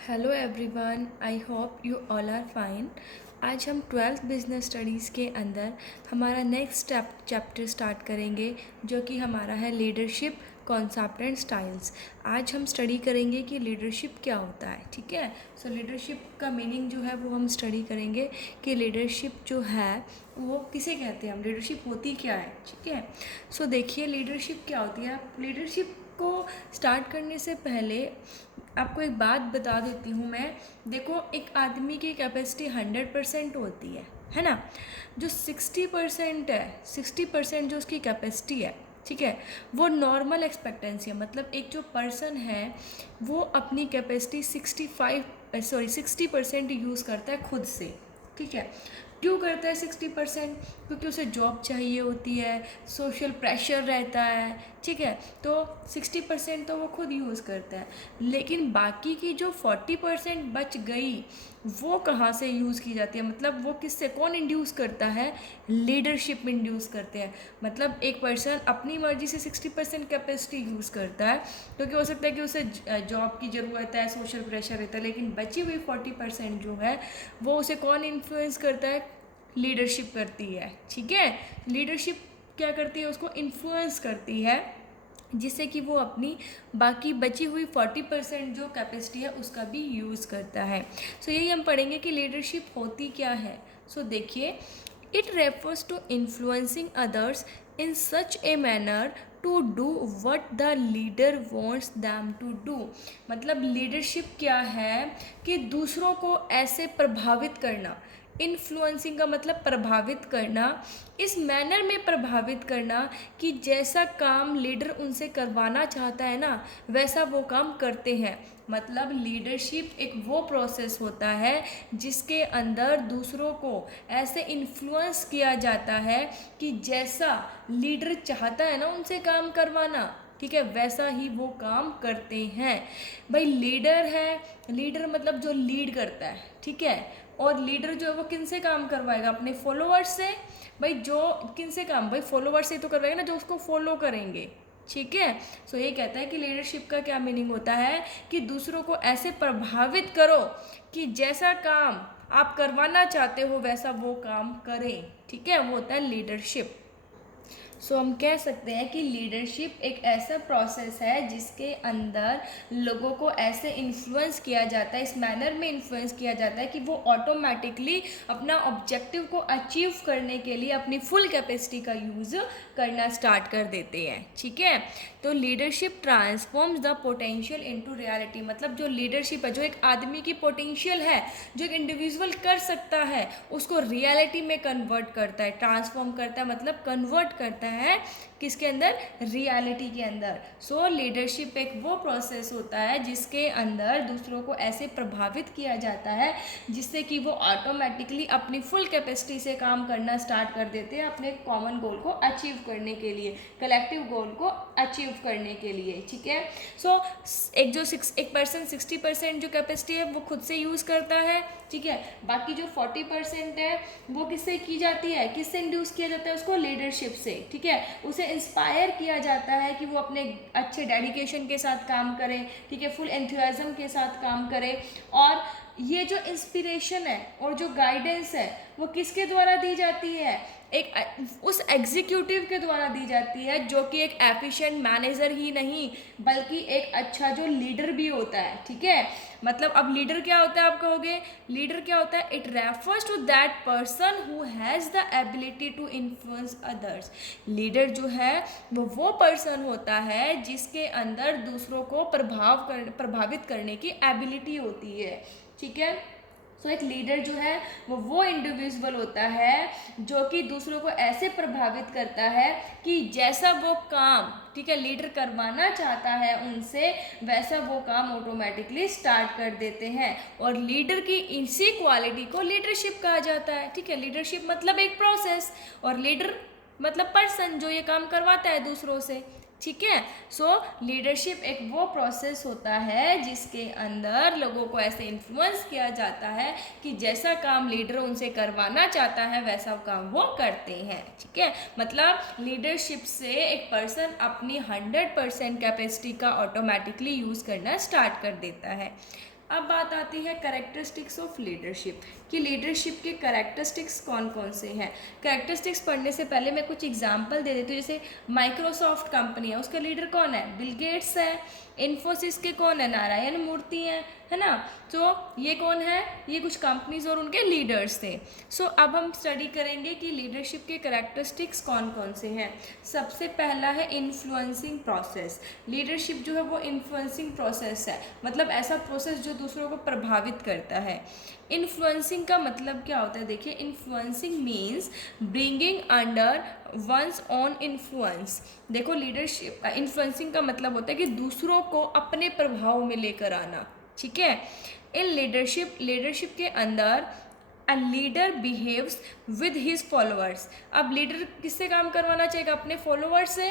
Hello everyone, I hope you all are fine. आज हम twelfth business studies के अंदर हमारा नेक्स्ट चैप्टर स्टार्ट करेंगे, जो कि हमारा है लीडरशिप कॉन्सेप्ट एंड स्टाइल्स। आज हम स्टडी करेंगे कि लीडरशिप क्या होता है। ठीक है, सो लीडरशिप का मीनिंग जो है वो हम स्टडी करेंगे कि लीडरशिप जो है वो किसे कहते हैं, हम लीडरशिप होती क्या है। ठीक है, सो देखिए लीडरशिप क्या होती है। लीडरशिप को स्टार्ट करने से पहले आपको एक बात बता देती हूँ मैं। देखो, एक आदमी की कैपेसिटी 100% होती है ना। जो 60% है, 60% जो उसकी कैपेसिटी है, ठीक है, वो नॉर्मल एक्सपेक्टेंसी है। मतलब एक जो पर्सन है वो अपनी कैपेसिटी 60% यूज़ करता है खुद से। ठीक है, क्यों करता है 60%? क्योंकि उसे जॉब चाहिए होती है, सोशल प्रेशर रहता है। ठीक है, तो 60% तो वो खुद यूज़ करता है, लेकिन बाकी की जो 40% बच गई वो कहाँ से यूज़ की जाती है? मतलब वो किससे, कौन इंड्यूस करता है? लीडरशिप इंड्यूस करते हैं। मतलब एक पर्सन अपनी मर्जी से 60% कैपेसिटी यूज़ करता है, क्योंकि हो सकता है कि उसे जॉब की ज़रूरत है, सोशल प्रेशर रहता है, लेकिन बची हुई 40% जो है वो उसे कौन इन्फ्लुएंस करता है? लीडरशिप करती है। ठीक है, लीडरशिप क्या करती है? उसको इन्फ्लुएंस करती है, जिससे कि वो अपनी बाकी बची हुई 40% जो कैपेसिटी है उसका भी यूज़ करता है। सो यही हम पढ़ेंगे कि लीडरशिप होती क्या है। सो देखिए, it refers to influencing others in such a manner to do what the leader wants them to do. मतलब लीडरशिप क्या है कि दूसरों को ऐसे प्रभावित करना। इन्फ्लुएंसिंग का मतलब प्रभावित करना, इस मैनर में प्रभावित करना कि जैसा काम लीडर उनसे करवाना चाहता है ना, वैसा वो काम करते हैं। मतलब लीडरशिप एक वो प्रोसेस होता है जिसके अंदर दूसरों को ऐसे इन्फ्लुएंस किया जाता है कि जैसा लीडर चाहता है ना उनसे काम करवाना, ठीक है, वैसा ही वो काम करते हैं। भाई लीडर है, लीडर मतलब जो लीड करता है। ठीक है, और लीडर जो है वो किन से काम करवाएगा? अपने फॉलोअर्स से। भाई जो किन से काम, भाई फॉलोअर्स से तो करवाएगा ना, जो उसको फॉलो करेंगे। ठीक है, सो ये कहता है कि लीडरशिप का क्या मीनिंग होता है कि दूसरों को ऐसे प्रभावित करो कि जैसा काम आप करवाना चाहते हो वैसा वो काम करें। ठीक है, वो होता है लीडरशिप। सो हम कह सकते हैं कि लीडरशिप एक ऐसा प्रोसेस है जिसके अंदर लोगों को ऐसे इन्फ्लुएंस किया जाता है, इस मैनर में इन्फ्लुएंस किया जाता है कि वो ऑटोमेटिकली अपना ऑब्जेक्टिव को अचीव करने के लिए अपनी फुल कैपेसिटी का यूज़ करना स्टार्ट कर देते हैं। ठीक है, तो leadership transforms the potential into reality. मतलब जो लीडरशिप है, जो एक आदमी की पोटेंशियल है, जो एक इंडिविजुअल कर सकता है, उसको रियलिटी में कन्वर्ट करता है। ट्रांसफॉर्म करता है मतलब कन्वर्ट करता है किसके अंदर? रियलिटी के अंदर। सो लीडरशिप एक वो प्रोसेस होता है जिसके अंदर दूसरों को ऐसे प्रभावित किया जाता है जिससे कि वो ऑटोमेटिकली अपनी फुल कैपेसिटी से काम करना स्टार्ट कर देते हैं अपने कॉमन गोल को अचीव करने के लिए, कलेक्टिव गोल को अचीव करने के लिए। ठीक है, सो एक पर्सन 60% जो कैपेसिटी है वो खुद से यूज़ करता है। ठीक है, बाकी जो 40% है वो किससे की जाती है, किससे इंड्यूस किया जाता है? उसको लीडरशिप से। ठीक है, उसे इंस्पायर किया जाता है कि वो अपने अच्छे डेडिकेशन के साथ काम करें। ठीक है, फुल एंथुसियाज्म के साथ काम करें। और ये जो इंस्पिरेशन है और जो गाइडेंस है वो किसके द्वारा दी जाती है? उस एग्जीक्यूटिव के द्वारा दी जाती है, जो कि एक एफिशिएंट मैनेजर ही नहीं बल्कि एक अच्छा जो लीडर भी होता है। ठीक है, मतलब अब लीडर क्या होता है आप कहोगे? लीडर क्या होता है? It refers to that person who has the ability to influence others. Leader जो है वो पर्सन होता है जिसके अंदर दूसरों को प्रभावित करने की एबिलिटी होती है। ठीक है, सो एक लीडर जो है वो इंडिविजुअल होता है जो कि दूसरों को ऐसे प्रभावित करता है कि जैसा वो काम, ठीक है, लीडर करवाना चाहता है उनसे, वैसा वो काम ऑटोमेटिकली स्टार्ट कर देते हैं। और लीडर की इसी क्वालिटी को लीडरशिप कहा जाता है। ठीक है, लीडरशिप मतलब एक प्रोसेस, और लीडर मतलब पर्सन जो ये काम करवाता है दूसरों से। ठीक है, सो लीडरशिप एक वो प्रोसेस होता है जिसके अंदर लोगों को ऐसे इन्फ्लुएंस किया जाता है कि जैसा काम लीडर उनसे करवाना चाहता है वैसा काम वो करते हैं। ठीक है, मतलब लीडरशिप से एक पर्सन अपनी 100% कैपेसिटी का ऑटोमेटिकली यूज़ करना स्टार्ट कर देता है। अब बात आती है कैरेक्टरिस्टिक्स ऑफ लीडरशिप, कि लीडरशिप के कैरेक्टरिस्टिक्स कौन कौन से हैं। कैरेक्टरिस्टिक्स पढ़ने से पहले मैं कुछ एग्जांपल दे देती हूँ। जैसे माइक्रोसॉफ्ट कंपनी है, उसका लीडर कौन है, बिल गेट्स है। इन्फोसिस के कौन है, नारायण मूर्ति हैं, है ना। तो ये कौन है, ये कुछ कंपनीज और उनके लीडर्स थे। सो अब हम स्टडी करेंगे कि लीडरशिप के कैरेक्टरिस्टिक्स कौन कौन से हैं। सबसे पहला है इन्फ्लुएंसिंग प्रोसेस। लीडरशिप जो है वो इन्फ्लुएंसिंग प्रोसेस है, मतलब ऐसा प्रोसेस जो दूसरों को प्रभावित करता है। इन्फ्लुएंसिंग का मतलब क्या होता है, देखिए, influencing means bringing under one's own influence. देखो, लीडरशिप इन्फ्लुएंसिंग का मतलब होता है कि दूसरों को अपने प्रभाव में लेकर आना, ठीक है। इन लीडरशिप के अंदर a leader behaves with his followers. अब लीडर किससे काम करवाना चाहेगा, अपने फॉलोअर्स से,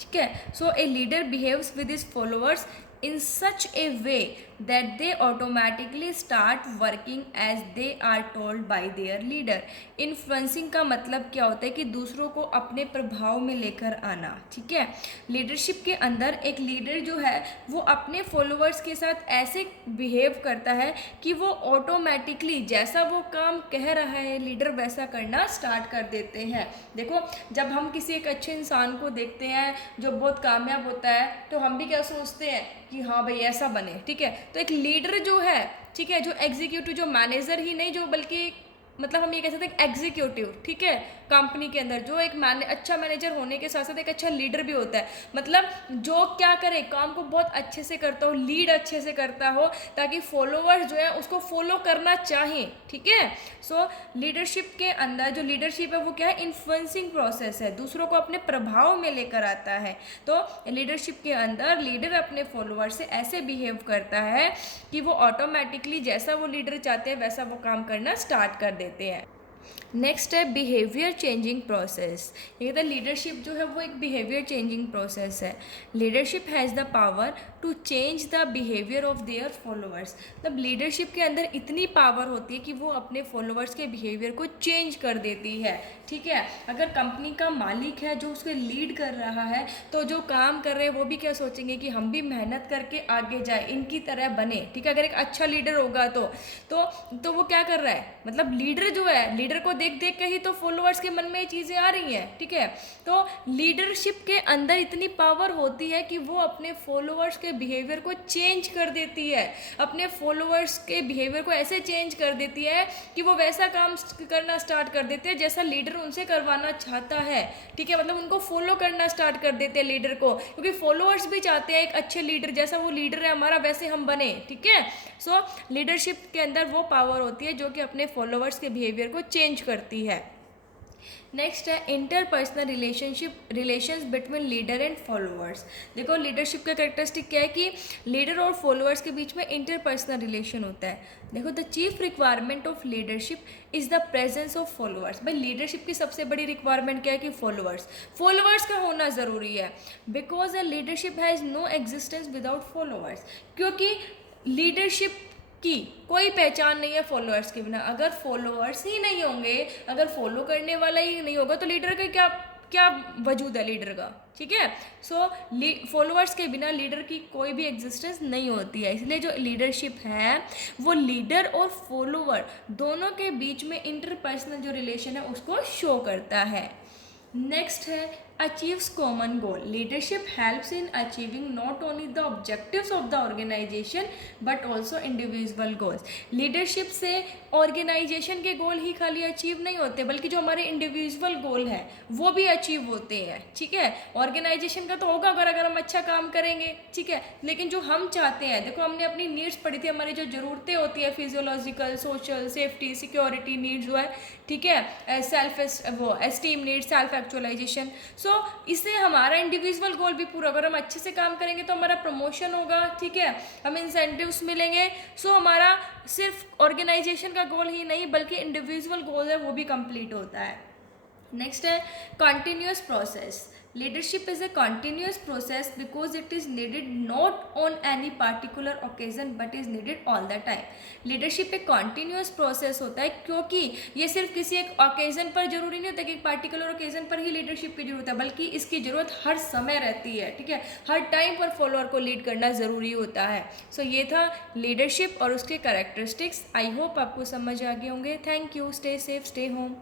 ठीक है। So a leader behaves with his followers in such a way that they automatically start working as they are told by their leader। Influencing का मतलब क्या होता है कि दूसरों को अपने प्रभाव में लेकर आना, ठीक है। लीडरशिप के अंदर एक लीडर जो है वो अपने फॉलोअर्स के साथ ऐसे बिहेव करता है कि वो ऑटोमेटिकली जैसा वो काम कह रहा है लीडर वैसा करना स्टार्ट कर देते हैं। देखो, जब हम किसी एक अच्छे इंसान को देखते हैं जो बहुत कामयाब होता है तो हम भी क्या सोचते हैं कि हाँ भाई ऐसा बने, ठीक है। तो एक लीडर जो है, ठीक है, जो एग्जीक्यूटिव, जो मैनेजर ही नहीं, जो बल्कि मतलब हम ये कह सकते हैं एग्जीक्यूटिव, ठीक है, कंपनी के अंदर जो एक अच्छा मैनेजर होने के साथ साथ एक अच्छा लीडर भी होता है। मतलब जो क्या करे, काम को बहुत अच्छे से करता हो, लीड अच्छे से करता हो, ताकि फॉलोअर्स जो है उसको फॉलो करना चाहें, ठीक है। सो लीडरशिप के अंदर जो लीडरशिप है वो क्या है, इन्फ्लुएंसिंग प्रोसेस है, दूसरों को अपने प्रभाव में लेकर आता है। तो लीडरशिप के अंदर लीडर अपने फॉलोअर से ऐसे बिहेव करता है कि वो ऑटोमेटिकली जैसा वो लीडर चाहते हैं वैसा वो काम करना स्टार्ट कर देते हैं। नेक्स्ट है बिहेवियर चेंजिंग प्रोसेस। ये कहता है लीडरशिप जो है वो एक बिहेवियर चेंजिंग प्रोसेस है। Leadership has the power to change the behaviour of their followers. मतलब लीडरशिप के अंदर इतनी पावर होती है कि वो अपने फॉलोअर्स के बिहेवियर को चेंज कर देती है, ठीक है। अगर कंपनी का मालिक है जो उसको लीड कर रहा है तो जो काम कर रहे हैं वो भी क्या सोचेंगे कि हम भी मेहनत करके आगे जाए, इनकी तरह बने, ठीक है। अगर एक अच्छा लीडर होगा तो वो क्या कर रहा है, मतलब लीडर जो है, लीडर को देख देख के ही तो फॉलोअर्स के मन में ये चीज़ें आ रही हैं, ठीक है। तो लीडरशिप के अंदर इतनी पावर होती है कि वो अपने फॉलोअर्स के बिहेवियर को चेंज कर देती है, अपने फॉलोअर्स के बिहेवियर को ऐसे चेंज कर देती है कि वो वैसा काम करना स्टार्ट कर देते हैं जैसा लीडर उनसे करवाना चाहता है, ठीक है। मतलब उनको फॉलो करना स्टार्ट कर देते हैं लीडर को, क्योंकि फॉलोअर्स भी चाहते हैं एक अच्छे लीडर, जैसा वो लीडर है हमारा वैसे हम बने, ठीक है। सो लीडरशिप के अंदर वो पावर होती है जो कि अपने फॉलोअर्स के बिहेवियर को चेंज करती है। नेक्स्ट है interpersonal relations between leader and followers. देखो, लीडरशिप का कैरेक्टरिस्टिक क्या है कि लीडर और फॉलोअर्स के बीच में इंटरपर्सनल रिलेशन होता है। देखो, the chief requirement of leadership is the presence of followers. भाई, लीडरशिप की सबसे बड़ी रिक्वायरमेंट क्या है कि फॉलोअर्स का होना ज़रूरी है। Because a leadership has no existence without followers. क्योंकि लीडरशिप की कोई पहचान नहीं है फॉलोअर्स के बिना। अगर फॉलोअर्स ही नहीं होंगे, अगर फॉलो करने वाला ही नहीं होगा तो लीडर का क्या क्या वजूद है लीडर का, ठीक है। सो फॉलोअर्स के बिना लीडर की कोई भी एग्जिस्टेंस नहीं होती है। इसलिए जो लीडरशिप है वो लीडर और फॉलोअर दोनों के बीच में इंटरपर्सनल जो रिलेशन है उसको शो करता है। नेक्स्ट है achieves common goal. Leadership helps in achieving not only the objectives of the organisation but also individual goals. Leadership से ऑर्गेनाइजेशन के गोल ही खाली अचीव नहीं होते, बल्कि जो हमारे इंडिविजुअल गोल हैं वो भी अचीव होते हैं, ठीक है। ऑर्गेनाइजेशन का तो होगा अगर हम अच्छा काम करेंगे, ठीक है, लेकिन जो हम चाहते हैं, देखो हमने अपनी नीड्स पढ़ी थी, हमारी जो ज़रूरतें होती है physiological, social, safety, security needs जो है, ठीक है, self esteem needs, self actualization. So इससे हमारा इंडिविजुअल गोल भी पूरा, अगर हम अच्छे से काम करेंगे तो हमारा प्रमोशन होगा, ठीक है, हमें इंसेंटिव्स मिलेंगे। सो हमारा सिर्फ ऑर्गेनाइजेशन का गोल ही नहीं बल्कि इंडिविजुअल गोल है वो भी कंप्लीट होता है। नेक्स्ट है continuous process. Leadership is a continuous process because it is needed not on any particular occasion but is needed all the time. Leadership एक कॉन्टीन्यूस प्रोसेस होता है, क्योंकि ये सिर्फ किसी एक ओकेजन पर जरूरी नहीं होता कि एक पार्टिकुलर ओकेजन पर ही लीडरशिप की जरूरत है, बल्कि इसकी ज़रूरत हर समय रहती है, ठीक है, हर टाइम पर फॉलोअर को लीड करना ज़रूरी होता है. सो ये था लीडरशिप और उसके कैरेक्टरिस्टिक्स. आई होप आपको समझ आ गए होंगे. Thank you. Stay safe, stay home.